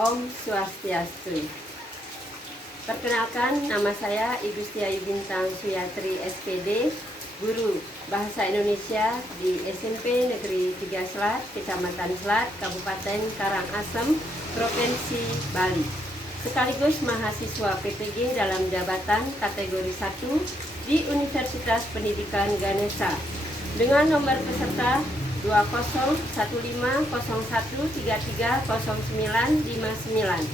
Om Swastiastu. Perkenalkan, nama saya Ibu Setiayu Bintang Suyatri SPD, guru Bahasa Indonesia di SMP Negeri 3 Selat, Kecamatan Selat, Kabupaten Karangasem, Provinsi Bali. Sekaligus mahasiswa PPG dalam jabatan kategori 1 di Universitas Pendidikan Ganesha dengan nomor peserta 200101330959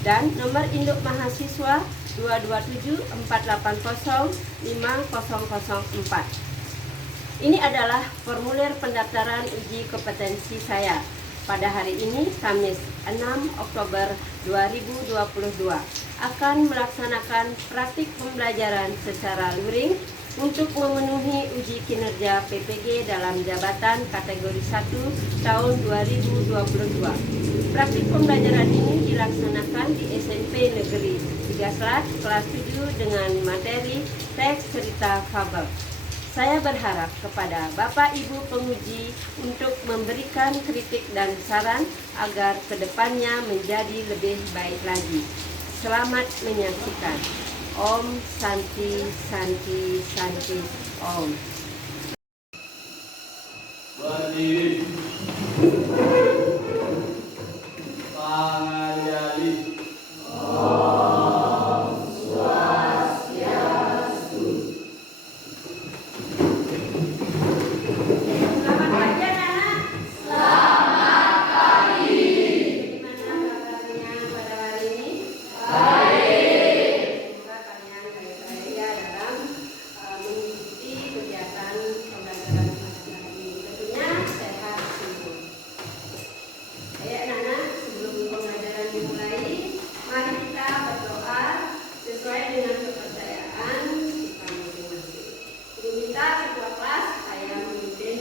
dan nomor induk mahasiswa 22748050004. Ini adalah formulir pendaftaran uji kompetensi saya pada hari ini, Kamis 6 Oktober 2022, akan melaksanakan praktik pembelajaran secara luring untuk memenuhi uji kinerja PPG dalam jabatan kategori 1 tahun 2022. Praktik pembelajaran ini dilaksanakan di SMP Negeri 3 Selat kelas 7 dengan materi teks cerita fabel. Saya berharap kepada Bapak Ibu penguji untuk memberikan kritik dan saran agar kedepannya menjadi lebih baik lagi. Selamat menyaksikan. Om Santi Santi Santi Om. Berdiri. Tangan jali. Om Swastiastu. Selamat pagi anak-anak. Selamat pagi. Bagaimana kabarnya pada hari ini? Semoga kalian baik-baik ya dalam mengikuti kegiatan pembelajaran hari ini. Tentunya sehat semua. Ayo anak-anak, sebelum pembelajaran dimulai, mari kita berdoa sesuai dengan kepercayaan kita masing-masing. Guru minta ketua kelas saya memimpin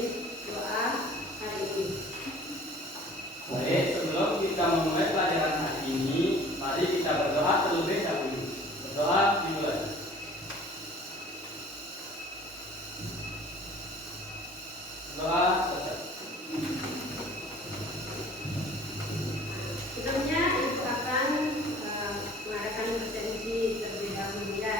doa hari ini. Baik, sebelum kita memulai pelajaran hari ini, mari kita berdoa terlebih dahulu. Berdoa dimulai. Doa selesai. Sebelumnya Ibu akan mengadakan presensi terlebih dahulu ya.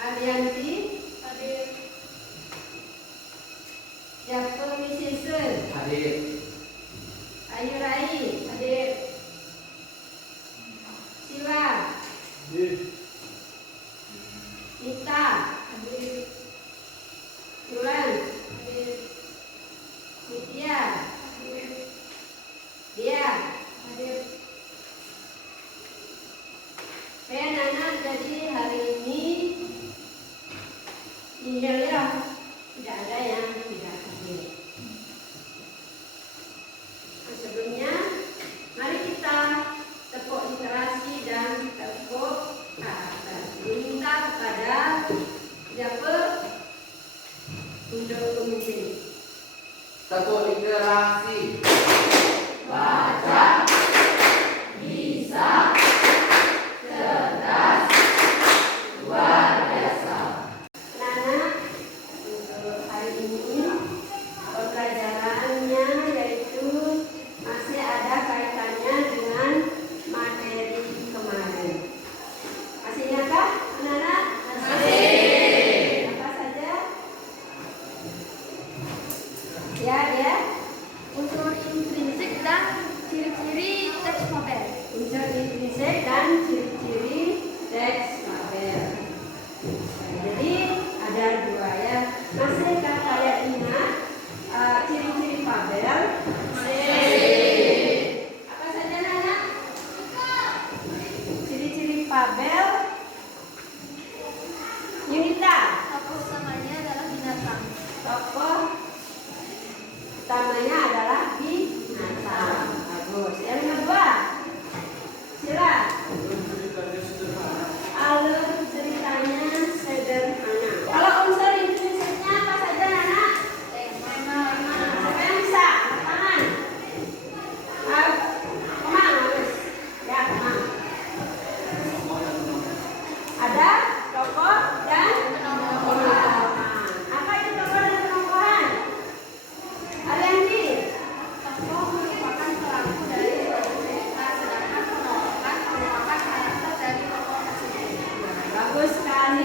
Arianti, hadir. Japur Misisun, Hadir. Ayu Rai, hadir. Sila, Hadir. Nita, hadir. Yulan, hadir. Nitya, hadir. Dia, hadir. Anak, jadi hari ini ya tidak ada yang tidak hadir. Nah, sebelumnya mari kita tepuk literasi dan tepuk kata. Diminta kepada siapa untuk memimpin. Tepuk literasi. Baca, bisa, cerdas, luar biasa. Anak-anak, untuk hari ini pembelajarannya yaitu masih ada kaitannya dengan materi kemarin. Masih ingatkah anak-anak? Masih. Apa saja? Ya. Unsur intrinsik dan ciri-ciri teks fabel. Unsur intrinsik dan ciri-ciri teks fabel. Jadi ada dua ya. Masihkah kalian ingat ciri-ciri fabel? Masih. Apa saja anak? Ciri-ciri fabel. Yunita. Tokoh utamanya adalah binatang. Tokoh utamanya adalah binatang. Bagus. Yang kedua, Sila. Alur ceritanya sederhana. Kalau unsur intrinsiknya apa saja, anak? Siapa yang bisa? Tangan. Kemang, bagus. Ya, kemang.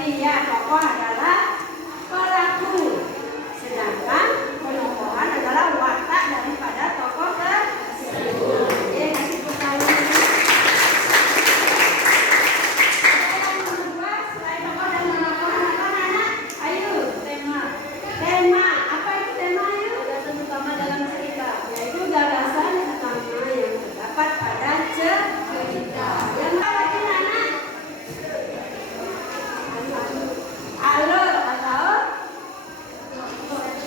sekali ya, tokoh adalah pelaku, sedangkan penokohan adalah watak daripada tokoh tersebut. Oke, kasih tepuk tangan. Yang kedua, selain tokoh dan penokohan apa anak? Ayo, tema. Tema, apa itu tema ayo? Gagasan utama dalam cerita. Yaitu gagasan utama yang terdapat pada cerita. Yang lagi anak? Alur atau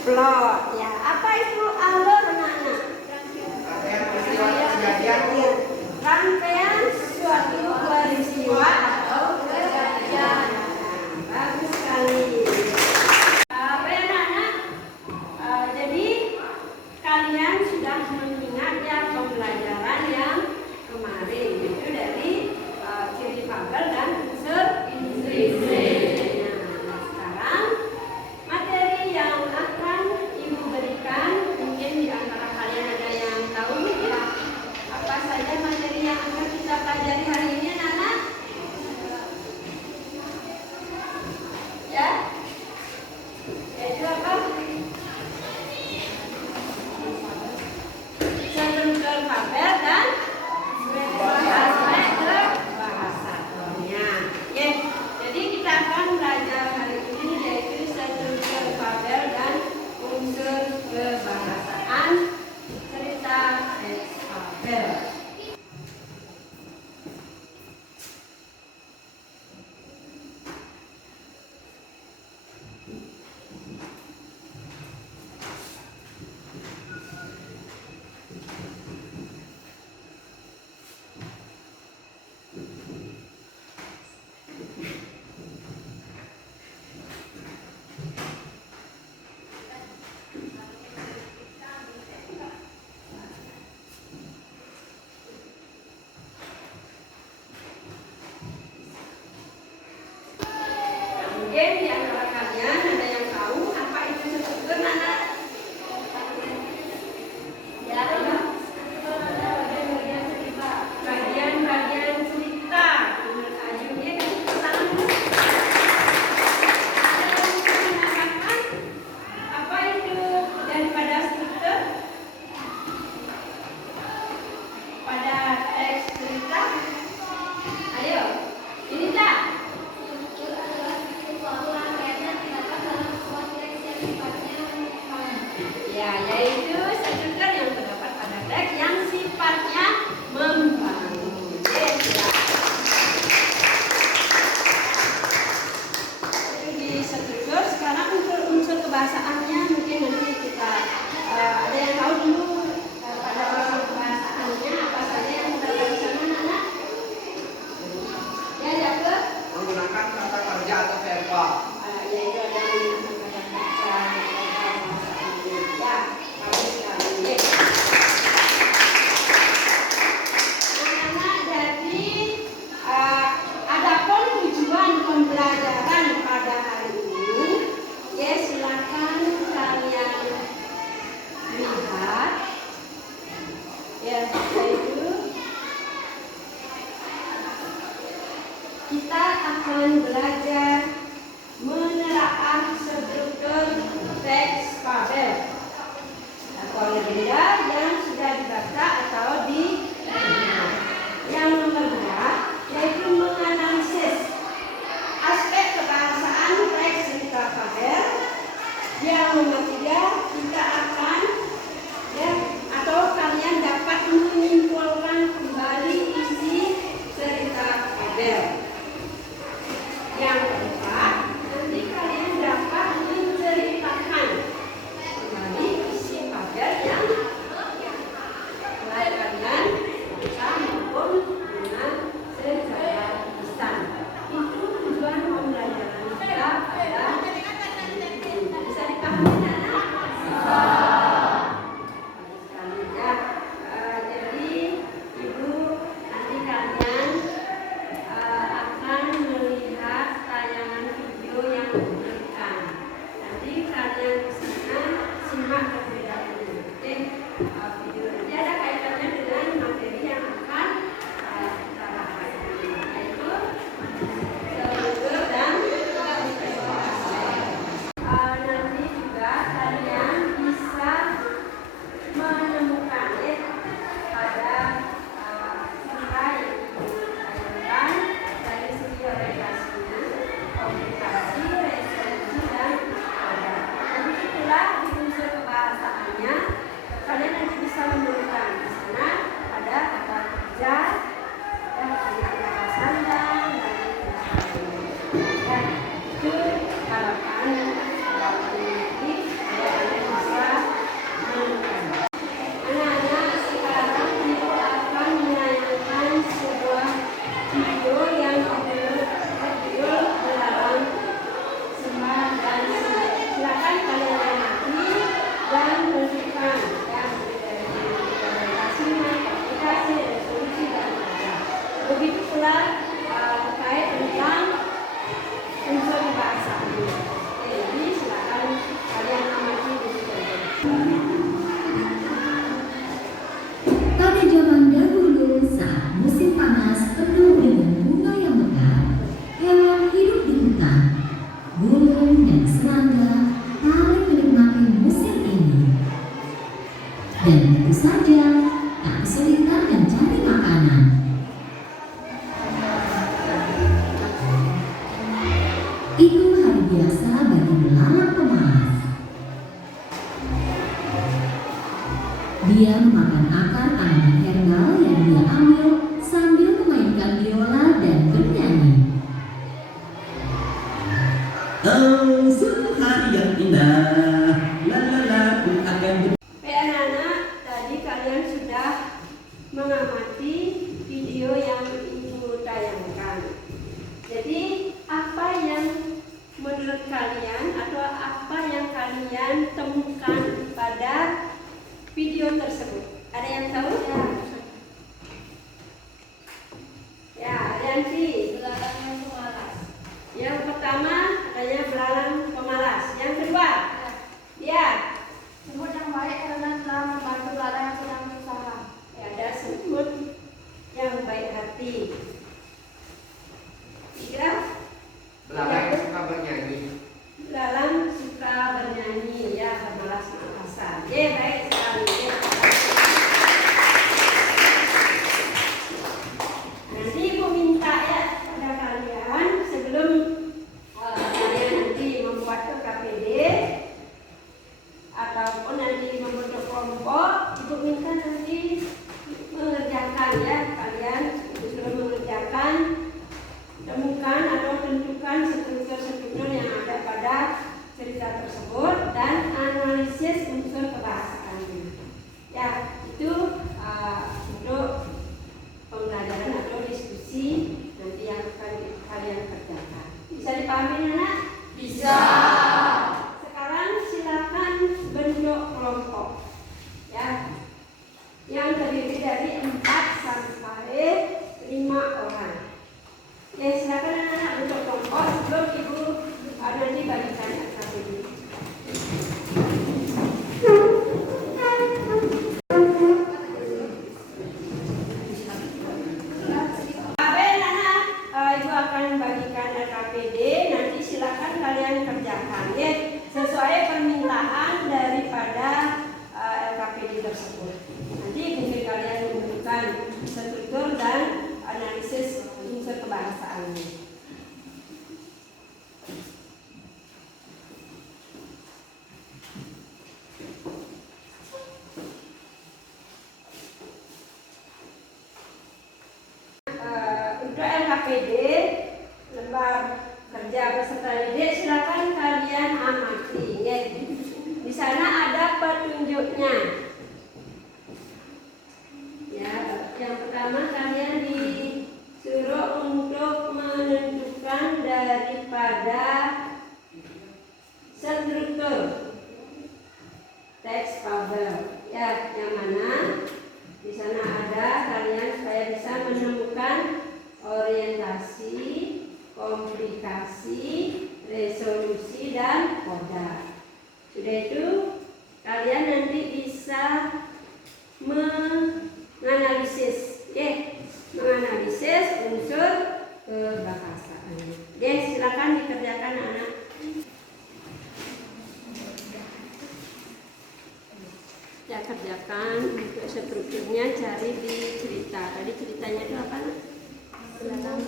plot. Ya, apa itu alur anak-anak? Rangkaian suatu peristiwa atau kejadian. Bagus sekali. Apa ya anak-anak? Jadi kalian sudah mengingat ya pembelajaran yang kemarin, yaitu dari ciri fabel dan unsur intrinsik. Nah, sekarang materi yang akan Ibu berikan, mungkin di antara kalian ada yang tahu ya apa saja materi yang akan kita pelajari hari ini anak-anak? Ya? Yaitu apa? Struktur fabel dan bahasa. Ya. Jadi kita akan belajar hari ini yaitu struktur fabel dan unsur kebahasaan cerita teks fabel. Mungkin di antara kalian ada yang tahu apa itu struktur anak? Ya, bagian-bagian cerita. Menurut Ayu dia kasih tangan dulu. Mengatakan apa itu daripada struktur pada teks cerita? Ayo, ini tak? Ya, yaitu struktur yang terdapat pada teks yang sifatnya membangun. Itu di struktur. Sekarang untuk unsur kebahasaannya mungkin nanti kita ada yang tahu dulu pada unsur kebahasaannya apa saja yang terdapat di sana anak? Ya, Jaka? Menggunakan kata kerja atau verba. Yaitu ada yang menggunakan kata kerja. Ya, bagus sekali. Anak-anak, jadi adapun tujuan pembelajaran pada hari ini, ya silakan kalian lihat. Ya, yaitu kita akan belajar menelaah struktur teks fabel atau legenda yang sudah dibaca atau didengar. Yang nomor 2 yaitu menganalisis aspek kebahasaan teks cerita fabel. Yang nomor 3 kita akan atau kalian dapat menyimpulkan kembali isi cerita fabel. Yang keempat, nanti kalian dapat menceritakan kembali isi fabel yang saja, tak kesulitan mencari makanan. Itu hari biasa bagi belalang pemalas. Dia memakan akar tanaman herbal yang dia ambil sambil memainkan biola dan bernyanyi. Oh, sungguh hari yang indah. Lalala, aku akan Anak-anak, tadi kalian sudah mengamati video yang Ibu tayangkan. Jadi, apa yang menurut kalian atau apa yang kalian temukan pada video tersebut? Ada yang tahu? Ya, Yanti. Belalang yang pemalas. Yang pertama adanya belalang pemalas. Yang kedua, ya, Semut yang baik karena telah membantu belalang yang sedang berusaha. ada semut yang baik hati. Tiga, Belalang yang suka bernyanyi. belalang suka bernyanyi, ya, bermalas-malasan. Baik sekali. Nanti Ibu minta ya pada kalian sebelum kalian nanti membuat KPD ataupun nanti membentuk kelompok, Ibu minta nanti mengerjakan ya, kalian disuruh mengerjakan, temukan atau tentukan struktur-struktur yang ada pada cerita tersebut dan analisis unsur kebahasaannya. Ya, itu untuk pembelajaran atau diskusi nanti yang akan kalian kerjakan. Bisa dipahami anak? Bisa. Sekarang silakan bentuk kelompok. Ya. Yang terdiri dari 4 sampai 5 orang. Ya, silakan anak-anak bentuk kelompok sebelum Ibu nanti bagikan KPD. Ibu akan bagikan LKPD, nanti silakan kalian kerjakan ya, sesuai permintaan daripada LKPD tersebut. Nanti mungkin kalian membutuhkan struktur dan analisis unsur kebahasaannya. Untuk LKPD lembar kerja peserta didik silakan kalian amati ya. Di sana ada petunjuknya. Ya, yang pertama kalian disuruh untuk menentukan daripada struktur teks fabel. Ya, yang mana? Di sana ada kalian supaya bisa menemukan orientasi, komplikasi, resolusi, dan koda. Sudah itu kalian nanti bisa menganalisis, menganalisis unsur kebahasaan. Silakan dikerjakan anak. Ya, kerjakan untuk strukturnya, cari di cerita. Tadi ceritanya itu apa? Belalang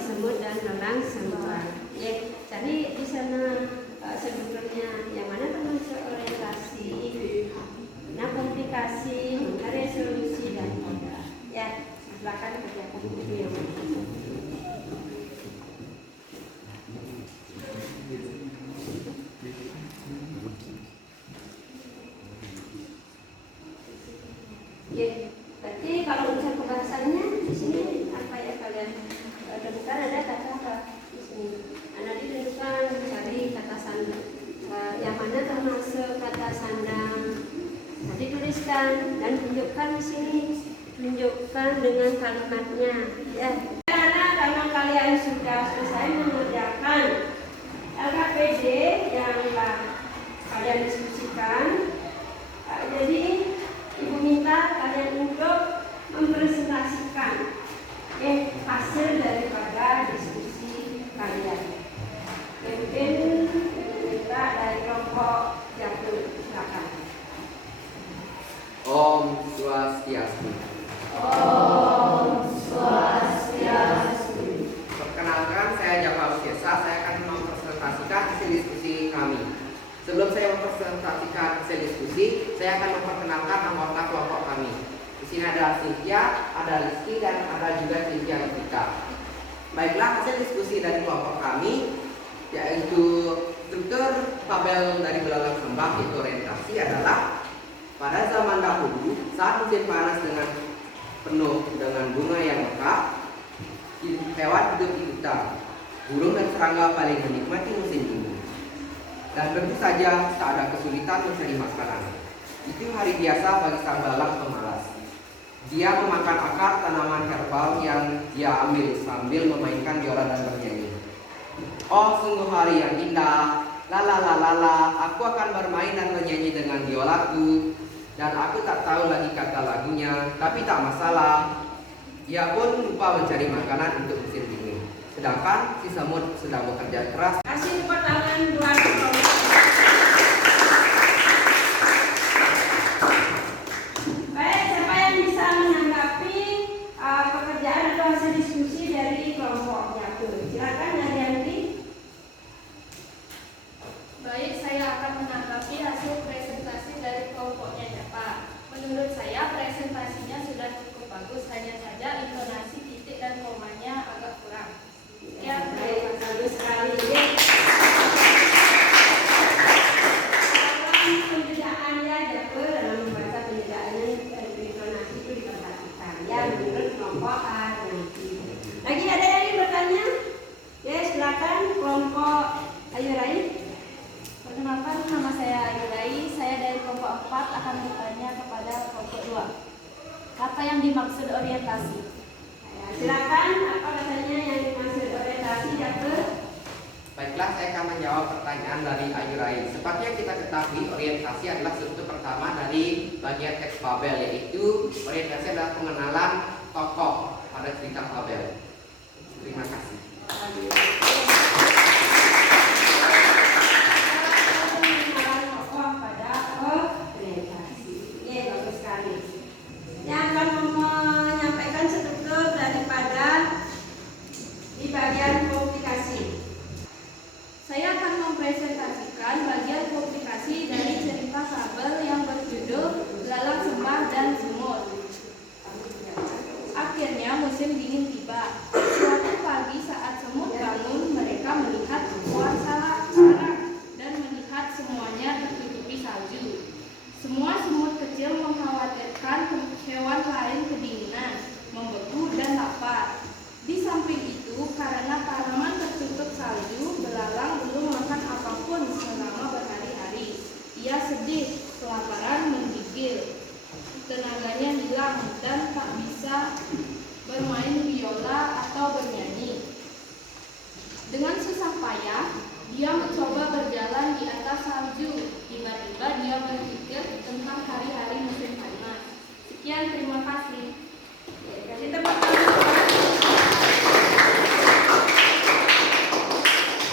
Semut dan belalang semburan. Ya, cari di sana strukturnya yang mana termasuk orientasi, nah komplikasi, mana resolusi dan koda. Ya, silakan kerjakan itu yang berarti kalau unsur kebahasannya di sini apa ya kalian temukan ada kata apa di sini. Nanti tentukan cari kata sandang yang mana termasuk kata sandang. Nanti tuliskan dan tunjukkan di sini. Tunjukkan dengan kalimatnya. Ya. Karena kalian sudah selesai mengerjakan LKPD yang kalian diskusikan, jadi Ibu minta kalian untuk mempresentasikan hasil daripada diskusi kalian. Mungkin minta dari kelompok jatuh, silakan. jawab biasa, saya akan mempresentasikan hasil diskusi kami. Sebelum saya mempresentasikan hasil diskusi, saya akan memperkenalkan anggota kelompok kami. Di sini ada Cynthia, ada Rizky, dan ada juga Cynthia Levita. Baiklah, hasil diskusi dari kelompok kami yaitu struktur tabel dari belalang sembah yaitu orientasi adalah pada zaman dahulu saat musim panas dengan penuh dengan bunga yang mekar, hewan hidup di hutan. Burung dan serangga paling menikmati musim dingin. Dan tentu saja tak ada kesulitan mencari makanan. Itu hari biasa bagi sang belalang pemalas. Dia memakan akar tanaman herbal yang dia ambil sambil memainkan biola dan bernyanyi. Oh, sungguh hari yang indah. Lala lala lala, aku akan bermain dan bernyanyi dengan biolaku. Dan aku tak tahu lagi kata lagunya, tapi tak masalah. Dia pun lupa mencari makanan untuk musim dingin. Sedangkan si semut sedang bekerja keras. Kasih tepuk tangan buat baik, siapa yang bisa menanggapi pekerjaan atau hasil diskusi dari kelompoknya? Silakan Yanti. Baik, saya akan menanggapi hasil presentasi dari kelompoknya ya Pak. Menurut saya presentasinya sudah cukup bagus, hanya saja intonasi titik dan komanya agak kurang. Ya, Baik, bagus sekali. Dalam penjedaannya Jago, dalam membaca penjedaannya intonasi itu diperhatikan. Ya, menurut kelompok A nanti. Lagi ada yang ingin bertanya? Ya, silakan kelompok Ayu Rai. Perkenalkan, nama saya Ayu Rai. Saya dari kelompok 4 akan bertanya kepada kelompok 2. Apa yang dimaksud orientasi? Ya, silakan, apa katanya yang dimaksud orientasi Jago? Baiklah, saya akan menjawab pertanyaan dari Ayu Rai. Seperti yang kita ketahui, orientasi adalah struktur pertama dari bagian teks Babel, yaitu orientasi adalah pengenalan tokoh pada cerita Babel. Terima kasih. Yang akan menyampaikan struktur daripada di bagian komunikasi. Saya akan mempresentasikan bagian komplikasi dari cerita fabel yang berjudul Belalang Sembah dan Semut. Akhirnya musim dingin tiba. Suatu pagi saat semut bangun, mereka melihat pohon sarang dan melihat semuanya tertutupi salju. Semua semut kecil mengkhawatirkan hewan lain kedinginan, membeku dan lapar. Di samping itu, karena tanaman tertutup salju, belalang belum makan apapun selama berhari-hari. Ia sedih, kelaparan menggigil, tenaganya hilang dan tak bisa bermain biola atau bernyanyi. Dengan susah payah, dia mencoba berjalan di atas salju. Tiba-tiba dia berpikir tentang hari-hari musim panas. Sekian, terima kasih. Kasih tepuk tangan.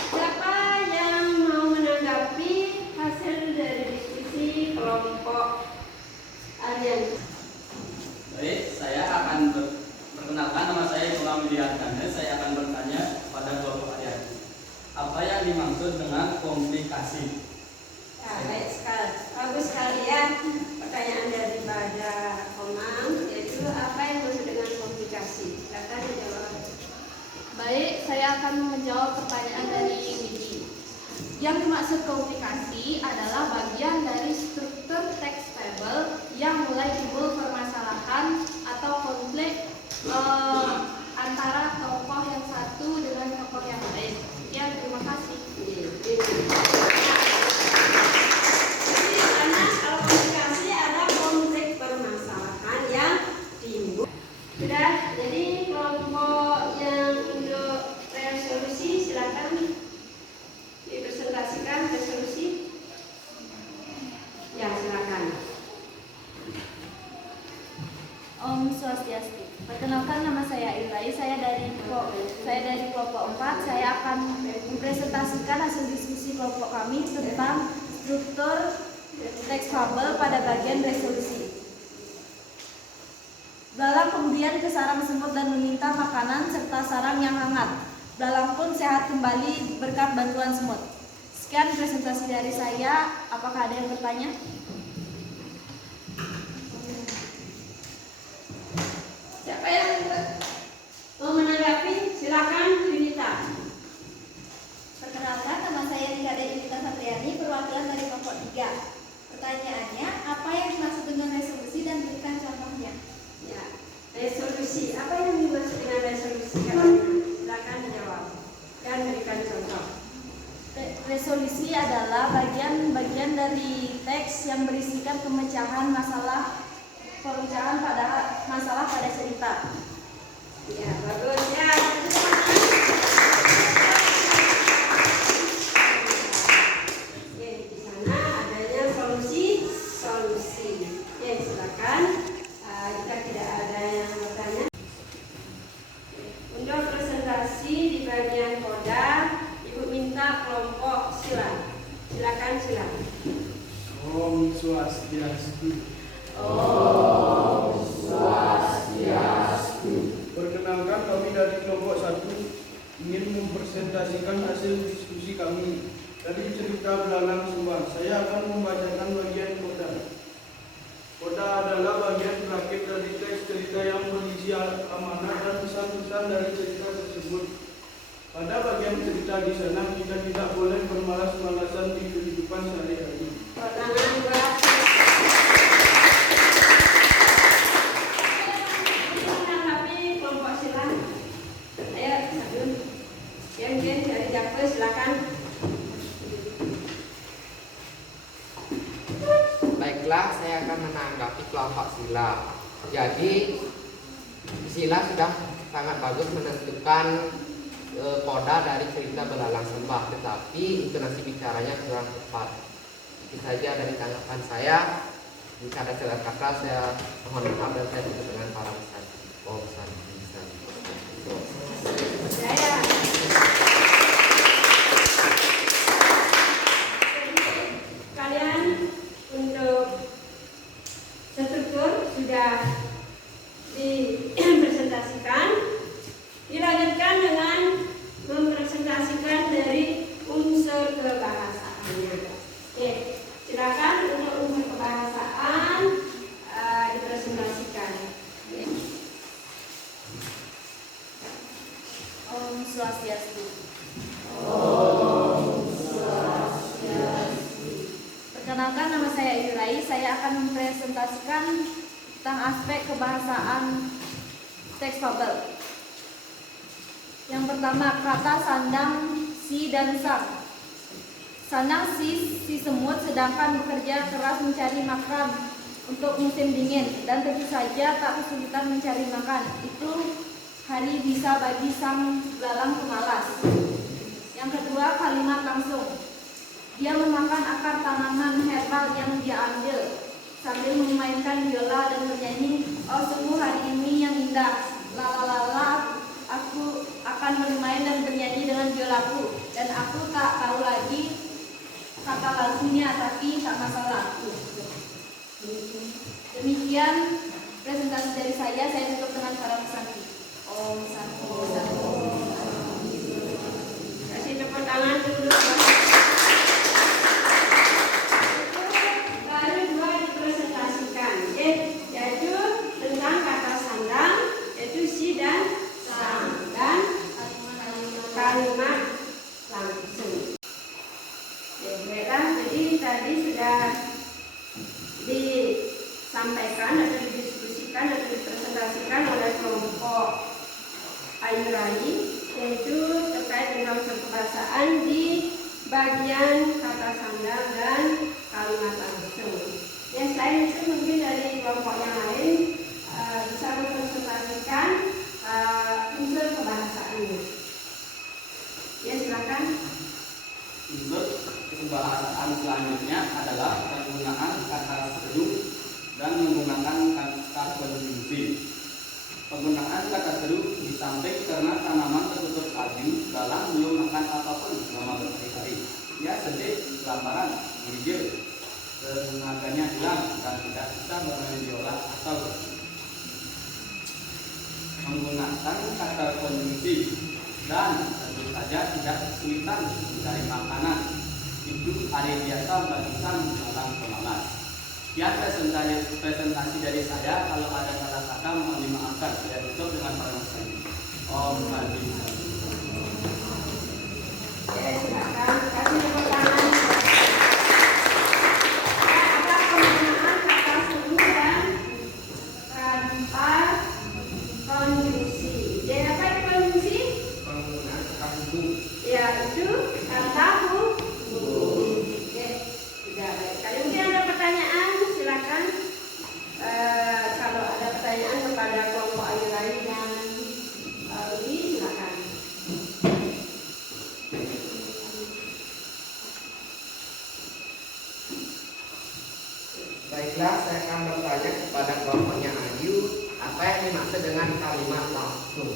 Siapa yang mau menanggapi hasil dari diskusi kelompok Aryan? Baik, saya akan perkenalkan, nama saya Imam Widiantana. Saya akan bertanya pada kelompok Aryan. Apa yang dimaksud dengan komplikasi? Ya, baik sekali. Bagus sekali ya. Pertanyaan daripada Komang, yaitu apa yang dimaksud dengan komplikasi? Silakan dijawab. Baik, saya akan menjawab pertanyaan dari Widi. Yang dimaksud komplikasi adalah bagian dari struktur teks fabel yang mulai timbul permasalahan atau konflik antara tokoh yang satu dengan tokoh yang lain. Sekian, terima kasih. Jadi karena kalau komplikasi ada konflik permasalahan yang timbul. Sudah, jadi kelompok yang untuk resolusi silakan dipresentasikan resolusi. Ya, silakan. Om Swastiastu. Perkenalkan, nama saya Ilai. Saya dari kelompok 4. Saya akan mempresentasikan hasil diskusi kelompok kami tentang struktur teks fabel pada bagian resolusi. Belalang kemudian ke sarang semut dan meminta makanan serta sarang yang hangat. belalang pun sehat kembali berkat bantuan semut. Sekian presentasi dari saya. Apakah ada yang bertanya? Siapa yang mau menanggapi? Silakan, Yunita. Perkenalkan, nama saya Rika Yunita Satriani, perwakilan dari kelompok 3. Pertanyaannya, apa yang dimaksud dengan resolusi dan berikan contohnya? Ya, resolusi. Apa yang dimaksud dengan resolusi? Katanya? Silakan dijawab dan berikan contoh. Resolusi adalah bagian-bagian dari teks yang berisikan pemecahan masalah pada cerita. Ya, bagus ya. Oke, di sana adanya solusi. Oke, silakan. Jika tidak ada yang bertanya, untuk presentasi di bagian koda, Ibu minta kelompok sila. Silakan sila. Om Swastiastu. Perkenalkan, kami dari kelompok 1 ingin mempresentasikan hasil diskusi kami dari cerita Belalang Sembah. Saya akan membacakan bagian koda. Koda adalah bagian terakhir dari teks cerita yang berisi amanah dan pesan-pesan dari cerita tersebut. Pada bagian cerita di sana, kita tidak boleh bermalas-malasan di kehidupan sehari-hari. Pertanyaan buat menanggapi kelompok sila. Ayo, Sadun. Yang dari Jakpus, silakan. Baiklah, saya akan menanggapi kelompok sila. Jadi, sila sudah sangat bagus menentukan koda dari cerita Belalang Sembah, tetapi intonasi bicaranya kurang tepat. Itu saja dari tanggapan saya. Jika ada salah kata, saya mohon maaf dan saya tutup dengan para pesan. Saya. Kalian untuk struktur sudah dipresentasikan. Dilanjutkan dengan mempresentasikan dari unsur kebahasaannya. Oke, silakan untuk unsur kebahasaan dipresentasikan. Om Swastiastu. Perkenalkan, nama saya Yurai. Saya akan mempresentasikan tentang aspek kebahasaan teks fabel. Yang pertama, kata sandang, si, dan sang. Sandang si semut sedangkan bekerja keras mencari makan untuk musim dingin dan tentu saja tak kesulitan mencari makan. Itu hari bisa bagi sang belalang pemalas. Yang kedua, kalimat langsung. Dia memakan akar tanaman herbal yang dia ambil sambil memainkan biola dan bernyanyi, "Oh sungguh hari ini yang indah, lalalala, aku akan bermain dan bernyanyi dengan biolaku dan aku tak tahu lagi kata lagunya, tapi tak masalah." Demikian presentasi dari saya tutup dengan para pesanti. Om Santi. Kasih tepuk tangan dulu. Baru dua dipresentasikan, yaitu tentang kata sandang, yaitu si dan sang, dan kalimat langsung. Baiklah, jadi tadi sudah disampaikan atau didiskusikan atau dipresentasikan oleh kelompok Ayurai, yaitu terkait dengan kebahasaan di bagian kata sandang dan kalimat langsung. Yang selain itu mungkin dari kelompok yang lain bisa mempresentasikan unsur kebahasaannya. Ya, silakan. Unsur kebahasaan selanjutnya adalah penggunaan kata seru dan menggunakan kata konjungsi. Penggunaan kata seru di samping karena tanaman tertutup salju, belalang belum makan apapun selama berhari-hari. Ia sedih, kelaparan, gigil, tenaganya hilang dan tidak bisa bermain biola atau menggunakan kata konjungsi. dan tentu saja tidak kesulitan mencari makanan. Itu hari biasa bagi sang dalam pemalas. Sekian presentasi dari saya. Kalau ada salah kata mohon dimaafkan. Saya tutup dengan pernyataan Om Santi. Oke, silakan. Kasih tepuk tangan. Ada penggunaan kata seru dan kata konjungsi. Jadi apa itu konjungsi? Penggunaan kata hubung. Ya, itu kata hubung. Oke, sudah baik. Kali mungkin ada pertanyaan, silakan. Kalau ada pertanyaan kepada kelompok Ayu Rai dan Udi, silakan. Baiklah, saya akan bertanya kepada kelompoknya Ayu, apa yang dimaksud dengan kalimat langsung?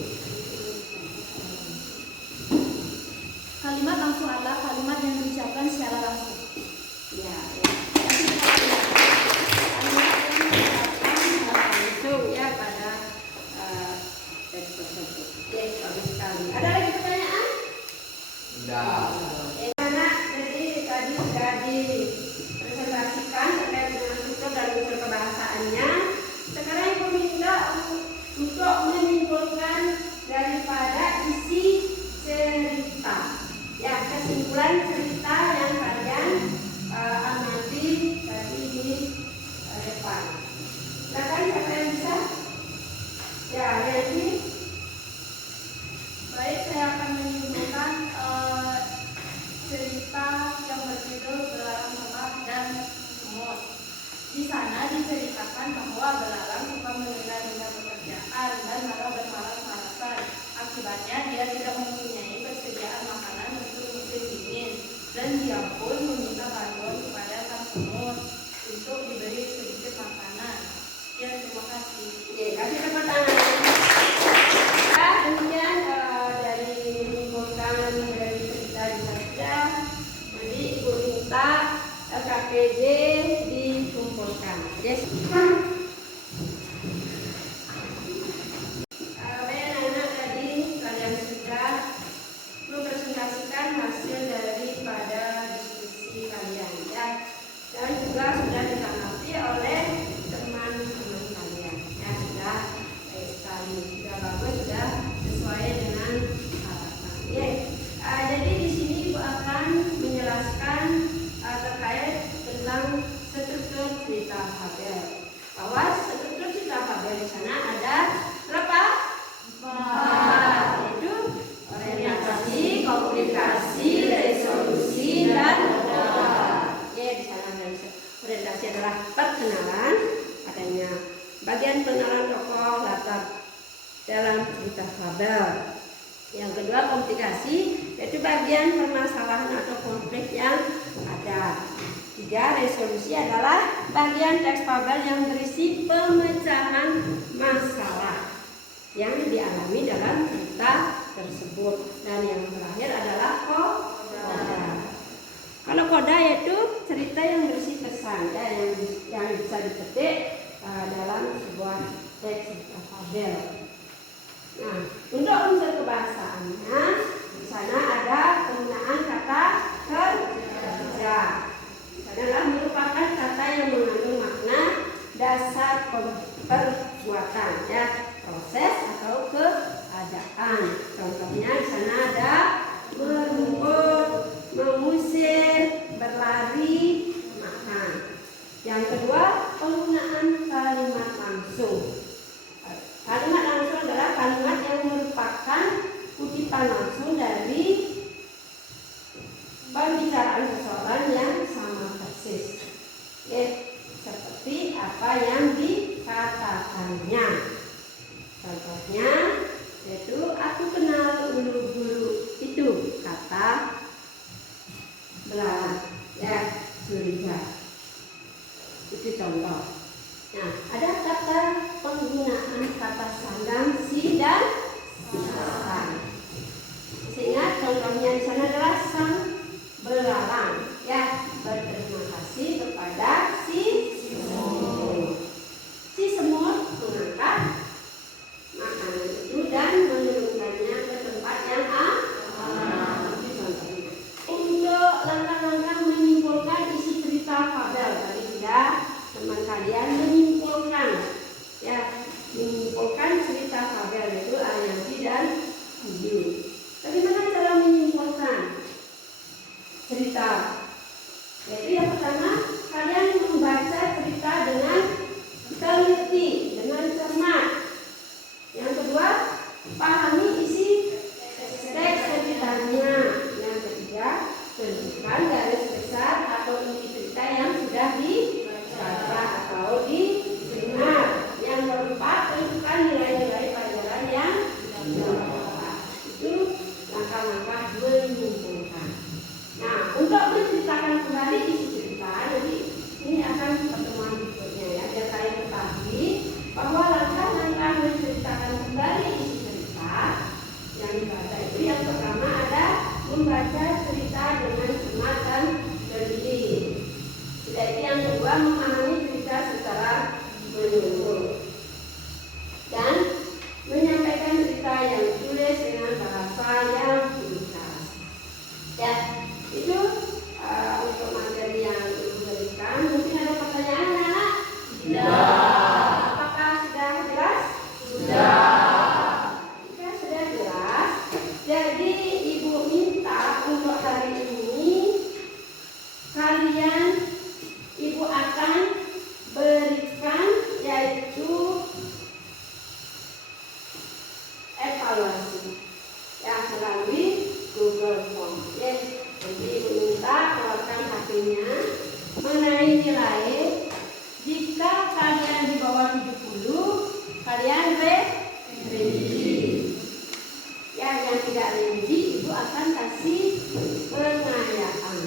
Kalimat langsung adalah kalimat yang diucapkan secara langsung. Ya, kalimat yang diucapkan langsung ya pada teks tersebut. Oke, bagus sekali. Ada lagi pertanyaan? Tidak. Anak, jadi tadi sudah dipresentasikan terkait dengan struktur dan unsur kebahasaannya. Sekarang Ibu minta untuk menyimpulkan daripada isi cerita. Ya, kesimpulan cerita yang kalian amati tadi di depan. Silakan, siapa yang bisa? Ya, Yanti. Baik, saya akan menyimpulkan cerita yang berjudul Belalang Merak dan Semut. Di sana diceritakan bahwa belalang suka menunda-nunda pekerjaan dan malah bermalas-malasan. Akibatnya dia tidak mempunyai persediaan makanan untuk musim dingin, dan dia pun meminta bantuan kepada sang semut untuk diberi sedikit makanan. Sekian, terima kasih. Oke, kasih tepuk tangan. Ya, demikian dari menyimpulkan dari cerita di saja. Jadi Ibu minta KPD dikumpulkan. Yes. Anak-anak tadi kalian sudah mempresentasikan hasil daripada diskusi kalian ya, dan juga sudah ditanggapi oleh teman-teman kalian ya, sudah baik sekali, sudah bagus, sudah sesuai dengan harapan. Ya. Jadi di sini Ibu akan menjelaskan terkait tentang struktur cerita fabel. Bahwa struktur cerita fabel di sana ada berapa? 4, yaitu orientasi, komunikasi, resolusi, dan moda. Ya, di sana ada orientasi adalah perkenalan, adanya bagian pengenalan tokoh latar dalam cerita fabel. Yang kedua, komunikasi, yaitu bagian permasalahan atau konflik yang ada. 3, resolusi adalah bagian teks fabel yang berisi pemecahan masalah yang dialami dalam cerita tersebut. Dan yang terakhir adalah koda. Kalau koda yaitu cerita yang berisi pesan ya, yang bisa dipetik dalam sebuah teks cerita fabel. Nah, untuk unsur kebahasaannya di sana ada penggunaan kata kerja. Di sana adalah merupakan kata yang mengandung makna dasar perbuatan ya, proses atau keadaan. Contohnya di sana ada merumput, mengusir, berlari, makan. Yang kedua, penggunaan kalimat langsung. Kalimat langsung adalah kalimat yang merupakan kutipan langsung membaca cerita dengan cermat dan teliti. Jadi yang kedua, memahami cerita secara menyeluruh dan menyampaikan cerita yang ditulis dengan bahasa yang jelas. Ya, itu untuk materi yang Ibu berikan. Mungkin ada pertanyaan, anak-anak? Apakah sudah jelas? Jika sudah jelas, jadi Ibu minta untuk hari ini kalian Ibu akan berikan yaitu evaluasi yang melalui Google Form. Jadi Ibu minta keluarkan HP-nya mengenai nilai. Jika kalian di bawah 70, kalian ready. Yang tidak ready, Ibu akan kasih pengayaan.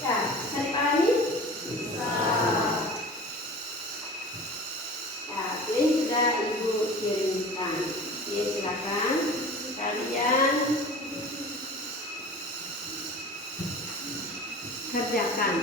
Ya, bisa dipahami? Ya, ini sudah Ibu kirimkan. Ya, silakan kalian kerjakan.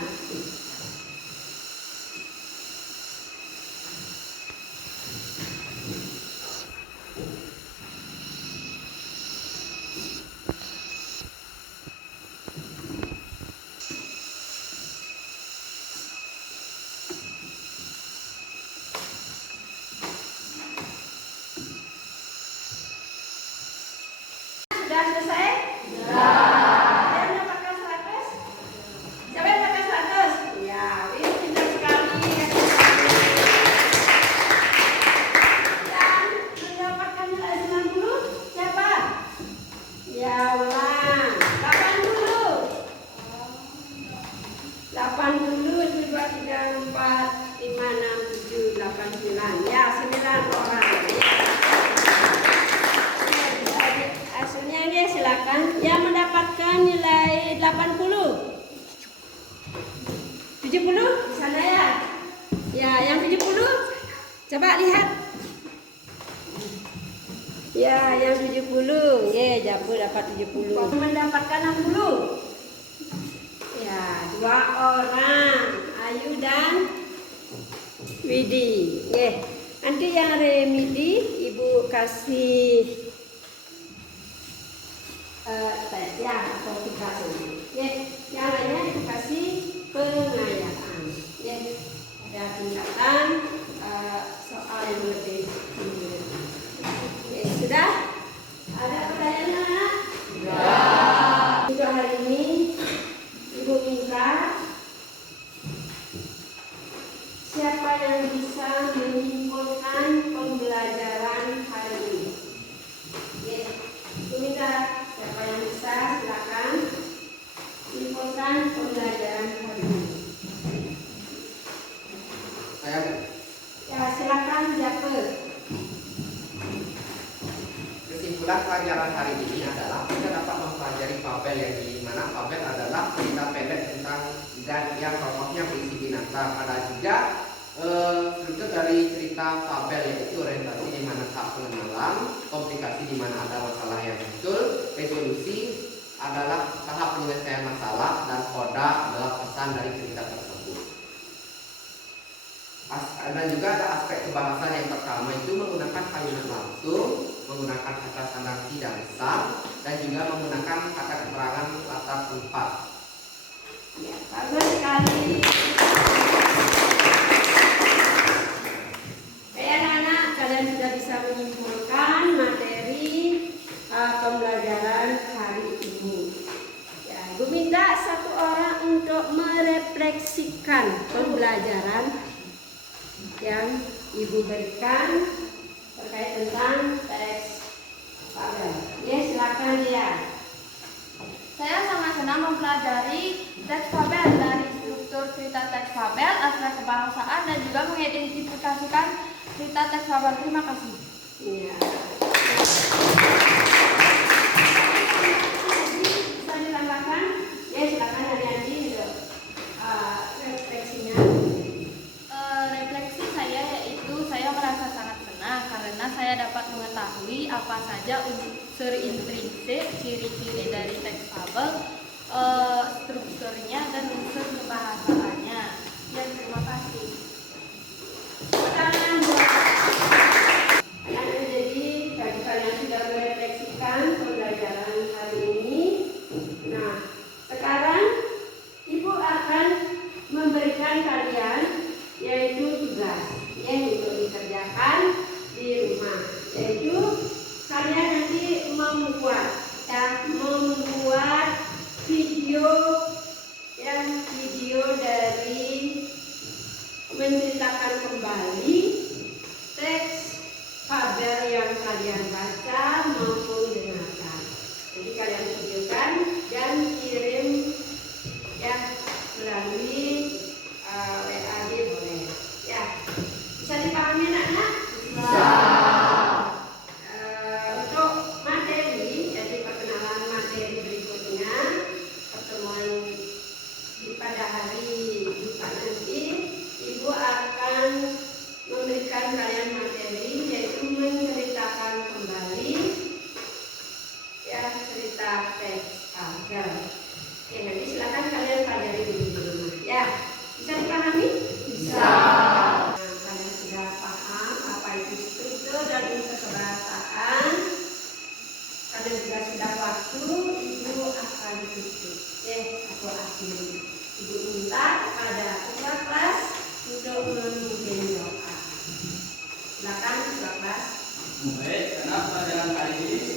Sudah selesai? Sudah. Yang mendapatkan 100? Siapa yang mendapatkan 100? Ya, ini pintar sekali. Yang mendapatkan nilai 90? Siapa? Ya, ulang. 80. 80, 1, 2, 3, 4, 5, 6, 7, 8, 9. Ya, 9 orang. Hasilnya dia silakan. Yang mendapatkan nilai 80, 70 di sana ya. Ya, yang 70 coba lihat. Ya, yang 70. Ya, Jabu dapat 70. Mendapatkan 60. Ya, 2 orang, Ayu dan Widi. Nanti yang remedi Ibu kasih tes ya atau dikasih. Yang lainnya Ibu kasih pengayaan. Ada tingkatan soal yang lebih tinggi. Sudah? Ada pertanyaan, anak? Untuk hari ini Ibu minta siapa yang bisa menyimpulkan pembelajaran hari ini. Ibu minta siapa yang bisa, silakan simpulkan pembelajaran hari ini. Saya Ya, silakan Japer. kesimpulan pelajaran hari ini adalah kita dapat mempelajari fabel yang di mana fabel adalah cerita pendek tentang dan yang tokohnya berisi binatang. Ada juga struktur dari cerita fabel yaitu orientasi di mana tahap pengenalan, komplikasi di mana ada masalah yang muncul, resolusi adalah tahap penyelesaian masalah, dan koda adalah pesan dari cerita tersebut. Dan juga ada aspek kebahasan yang pertama itu menggunakan kalimat langsung, menggunakan kata sandansi dan sah, dan juga menggunakan kata keterangan latar tempat. Ya, bagus sekali. Anak-anak, kalian sudah bisa menyimpulkan materi pembelajaran hari ini. Ya, Ibu minta satu orang untuk merefleksikan pembelajaran yang Ibu berikan terkait tentang teks fabel. Ya, silakan dia. Saya sangat senang mempelajari teks fabel dari struktur cerita teks fabel, aspek kebangsaan, dan juga mengidentifikasikan cerita teks fabel. Terima kasih. Ya. Bisa ditambahkan? Ya, silakan Ariandi untuk refleksinya. Refleksi saya yaitu saya merasa sangat senang karena saya dapat mengetahui apa saja unsur intrinsik ciri-ciri dari teks fabel dipelajari dulu di rumah. Ya, bisa dipahami? Bisa. Nah, kalian sudah paham apa itu struktur dan unsur kebahasaan. Kalian juga sudah waktu Ibu akan tutup. Aku akhiri. Ibu minta kepada ketua kelas untuk memimpin doa. Silakan ketua kelas. Baik, karena pelajaran hari ini